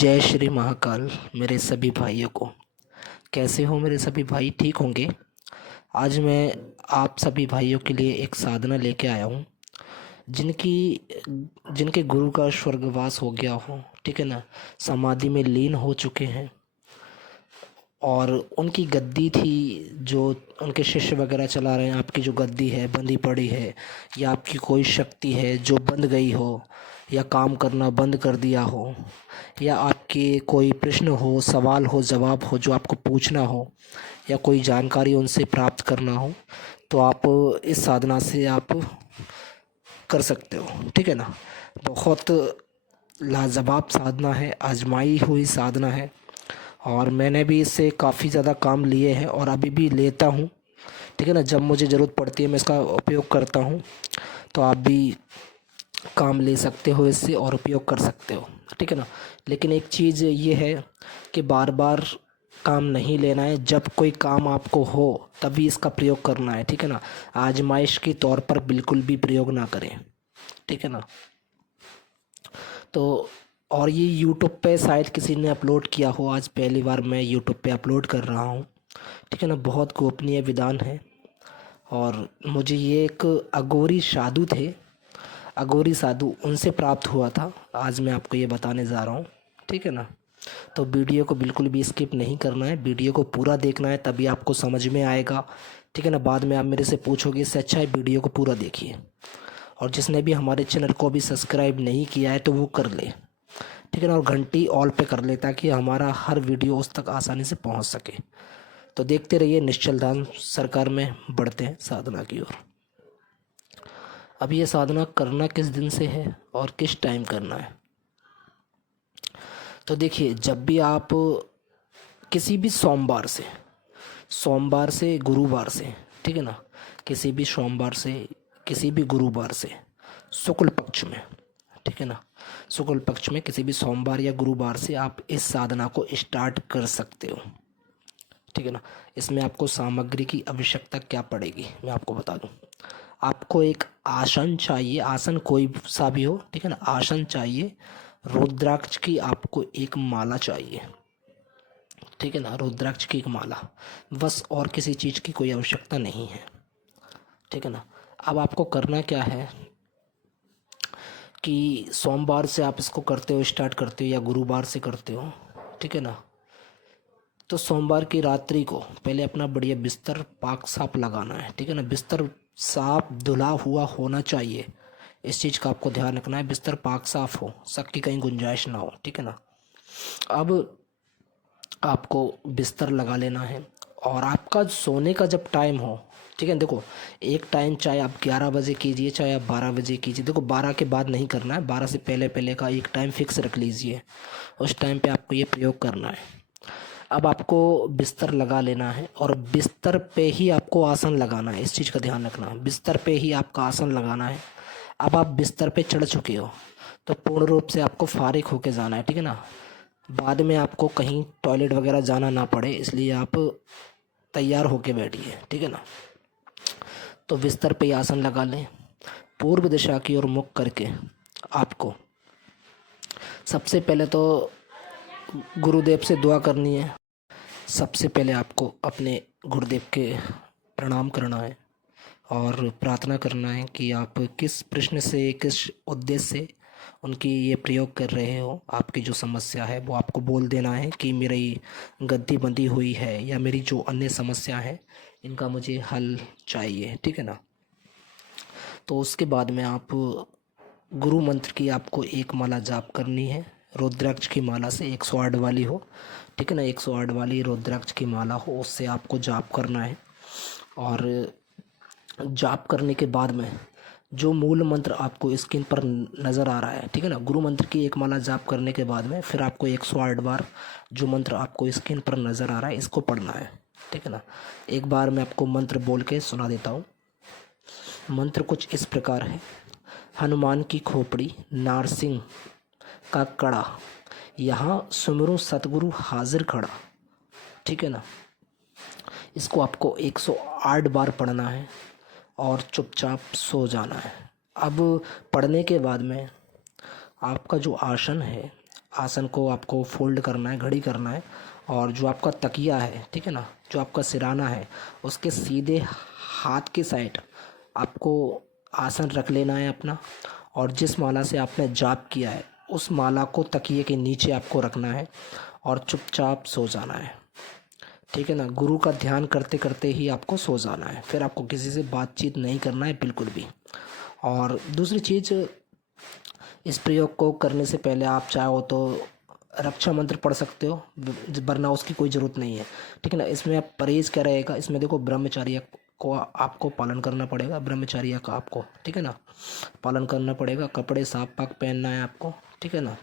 जय श्री महाकाल मेरे सभी भाइयों को। कैसे हो मेरे सभी भाई? ठीक होंगे। आज मैं आप सभी भाइयों के लिए एक साधना लेके आया हूँ जिनकी जिनके गुरु का स्वर्गवास हो गया हो, ठीक है ना, समाधि में लीन हो चुके हैं और उनकी गद्दी थी जो उनके शिष्य वगैरह चला रहे हैं। आपकी जो गद्दी है बंधी पड़ी है, या आपकी कोई शक्ति है जो बंद गई हो, या काम करना बंद कर दिया हो, या आपके कोई प्रश्न हो, सवाल हो, जवाब हो जो आपको पूछना हो, या कोई जानकारी उनसे प्राप्त करना हो, तो आप इस साधना से आप कर सकते हो, ठीक है ना। बहुत लाजवाब साधना है, आजमाई हुई साधना है और मैंने भी इससे काफ़ी ज़्यादा काम लिए हैं और अभी भी लेता हूँ, ठीक है ना। जब मुझे ज़रूरत पड़ती है मैं इसका उपयोग करता हूँ, तो आप भी काम ले सकते हो इससे और उपयोग कर सकते हो, ठीक है ना। लेकिन एक चीज़ ये है कि बार बार काम नहीं लेना है। जब कोई काम आपको हो तभी इसका प्रयोग करना है, ठीक है ना। आजमाइश के तौर पर बिल्कुल भी प्रयोग ना करें, ठीक है ना। तो और ये यूट्यूब पे शायद किसी ने अपलोड किया हो, आज पहली बार मैं यूट्यूब पे अपलोड कर रहा हूँ, ठीक है ना। बहुत गोपनीय विधान है और मुझे ये एक अघोरी साधु थे, अघोरी साधु, उनसे प्राप्त हुआ था। आज मैं आपको ये बताने जा रहा हूँ, ठीक है ना। तो वीडियो को बिल्कुल भी स्किप नहीं करना है, वीडियो को पूरा देखना है, तभी आपको समझ में आएगा, ठीक है ना। बाद में आप मेरे से पूछोगे, इससे अच्छा है वीडियो को पूरा देखिए। और जिसने भी हमारे चैनल को अभी सब्सक्राइब नहीं किया है तो वो कर ले, ठीक है ना। और घंटी ऑल पे कर ले ताकि हमारा हर वीडियो उस तक आसानी से पहुंच सके। तो देखते रहिए, निश्चल धाम सरकार में बढ़ते हैं साधना की ओर। अब ये साधना करना किस दिन से है और किस टाइम करना है? तो देखिए, जब भी आप किसी भी सोमवार से गुरुवार से, ठीक है ना, किसी भी सोमवार से, किसी भी गुरुवार से, शुक्ल पक्ष में, ठीक है ना, शुक्ल पक्ष में किसी भी सोमवार या गुरुवार से आप इस साधना को स्टार्ट कर सकते हो, ठीक है ना। इसमें आपको सामग्री की आवश्यकता क्या पड़ेगी मैं आपको बता दूं। आपको एक आसन चाहिए, आसन कोई सा भी हो, ठीक है ना, आसन चाहिए। रुद्राक्ष की आपको एक माला चाहिए, ठीक है ना, रुद्राक्ष की एक माला, बस। और किसी चीज़ की कोई आवश्यकता नहीं है, ठीक है ना। अब आपको करना क्या है कि सोमवार से आप इसको करते हो, स्टार्ट करते हो, या गुरुवार से करते हो, ठीक है ना। तो सोमवार की रात्रि को पहले अपना बढ़िया बिस्तर पाक साफ लगाना है, ठीक है ना। बिस्तर साफ धुला हुआ होना चाहिए, इस चीज़ का आपको ध्यान रखना है। बिस्तर पाक साफ हो, शक की कहीं गुंजाइश ना हो, ठीक है ना। अब आपको बिस्तर लगा लेना है और आपका सोने का जब टाइम हो, ठीक है, देखो, एक टाइम चाहे आप 11 बजे कीजिए चाहे आप 12 बजे कीजिए, देखो 12 के बाद नहीं करना है, 12 से पहले पहले का एक टाइम फिक्स रख लीजिए, उस टाइम पे आपको ये प्रयोग करना है। अब आपको बिस्तर लगा लेना है और बिस्तर पे ही आपको आसन लगाना है, इस चीज़ का ध्यान रखना, बिस्तर पे ही आपका आसन लगाना है। अब आप बिस्तर पे चढ़ चुके हो तो पूर्ण रूप से आपको फारिग होके जाना है, ठीक है ना। बाद में आपको कहीं टॉयलेट वगैरह जाना ना पड़े, इसलिए आप तैयार होके बैठिए, ठीक है ना। तो बिस्तर पे ही आसन लगा लें, पूर्व दिशा की ओर मुख करके। आपको सबसे पहले तो गुरुदेव से दुआ करनी है। सबसे पहले आपको अपने गुरुदेव के प्रणाम करना है और प्रार्थना करना है कि आप किस प्रश्न से, किस उद्देश्य से उनकी ये प्रयोग कर रहे हो। आपकी जो समस्या है वो आपको बोल देना है कि मेरी गद्दी बंधी हुई है या मेरी जो अन्य समस्या है इनका मुझे हल चाहिए, ठीक है ना। तो उसके बाद में आप गुरु मंत्र की आपको एक माला जाप करनी है, रुद्राक्ष की माला से, 108 वाली हो, ठीक है ना, 108 वाली रुद्राक्ष की माला हो, उससे आपको जाप करना है। और जाप करने के बाद में जो मूल मंत्र आपको स्क्रीन पर नज़र आ रहा है, ठीक है ना, गुरु मंत्र की एक माला जाप करने के बाद में फिर आपको 108 बार जो मंत्र आपको स्क्रीन पर नज़र आ रहा है इसको पढ़ना है, ठीक है ना। एक बार मैं आपको मंत्र बोल के सुना देता हूँ। मंत्र कुछ इस प्रकार है। हनुमान की खोपड़ी, नारसिंह का कड़ा, यहाँ सुमिरो सतगुरु हाजिर खड़ा, ठीक है ना। इसको आपको 108 बार पढ़ना है और चुपचाप सो जाना है। अब पढ़ने के बाद में आपका जो आसन है, आसन को आपको फोल्ड करना है, घड़ी करना है, और जो आपका तकिया है, ठीक है ना, जो आपका सिराना है, उसके सीधे हाथ की साइड आपको आसन रख लेना है अपना, और जिस माला से आपने जाप किया है उस माला को तकिए के नीचे आपको रखना है और चुपचाप सो जाना है, ठीक है ना। गुरु का ध्यान करते करते ही आपको सो जाना है, फिर आपको किसी से बातचीत नहीं करना है बिल्कुल भी। और दूसरी चीज़, इस प्रयोग को करने से पहले आप चाहो तो रक्षा मंत्र पढ़ सकते हो, वरना उसकी कोई ज़रूरत नहीं है, ठीक है ना। इसमें आप परहेज़ क्या रहेगा, इसमें देखो ब्रह्मचर्य को आपको पालन करना पड़ेगा, ब्रह्मचर्य का आपको, ठीक है ना, पालन करना पड़ेगा। कपड़े साफ पाक पहनना है आपको, ठीक है ना।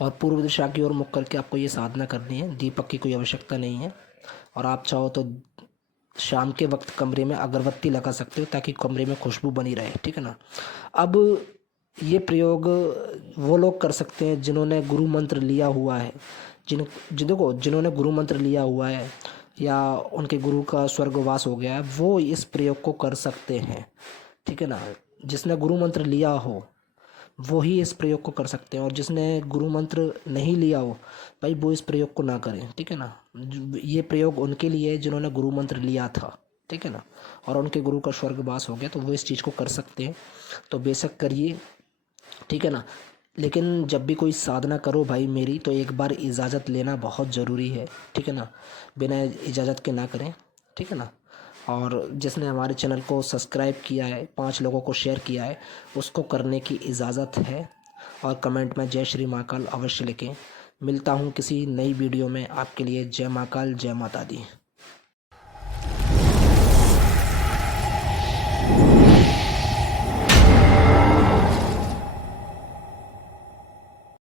और पूर्व दिशा की ओर मुख करके आपको ये साधना करनी है, दीपक की कोई आवश्यकता नहीं है। और आप चाहो तो शाम के वक्त कमरे में अगरबत्ती लगा सकते हो ताकि कमरे में खुशबू बनी रहे, ठीक है ना। अब ये प्रयोग वो लोग कर सकते हैं जिन्होंने गुरु मंत्र लिया हुआ है, जिन्होंने गुरु मंत्र लिया हुआ है या उनके गुरु का स्वर्गवास हो गया है, वो इस प्रयोग को कर सकते हैं, ठीक है ना। जिसने गुरु मंत्र लिया हो वो ही इस प्रयोग को कर सकते हैं, और जिसने गुरु मंत्र नहीं लिया हो भाई वो इस प्रयोग को ना करें, ठीक है ना। ये प्रयोग उनके लिए है जिन्होंने गुरु मंत्र लिया था, ठीक है ना, और उनके गुरु का स्वर्गवास हो गया, तो वो इस चीज़ को कर सकते हैं, तो बेशक करिए, ठीक है ना। लेकिन जब भी कोई साधना करो भाई मेरी, तो एक बार इजाज़त लेना बहुत ज़रूरी है, ठीक है ना, बिना इजाज़त के ना करें, ठीक है ना। और जिसने हमारे चैनल को सब्सक्राइब किया है, 5 लोगों को शेयर किया है, उसको करने की इजाज़त है। और कमेंट में जय श्री महाकाल अवश्य लिखें। मिलता हूँ किसी नई वीडियो में आपके लिए। जय महाकाल, जय माता दी।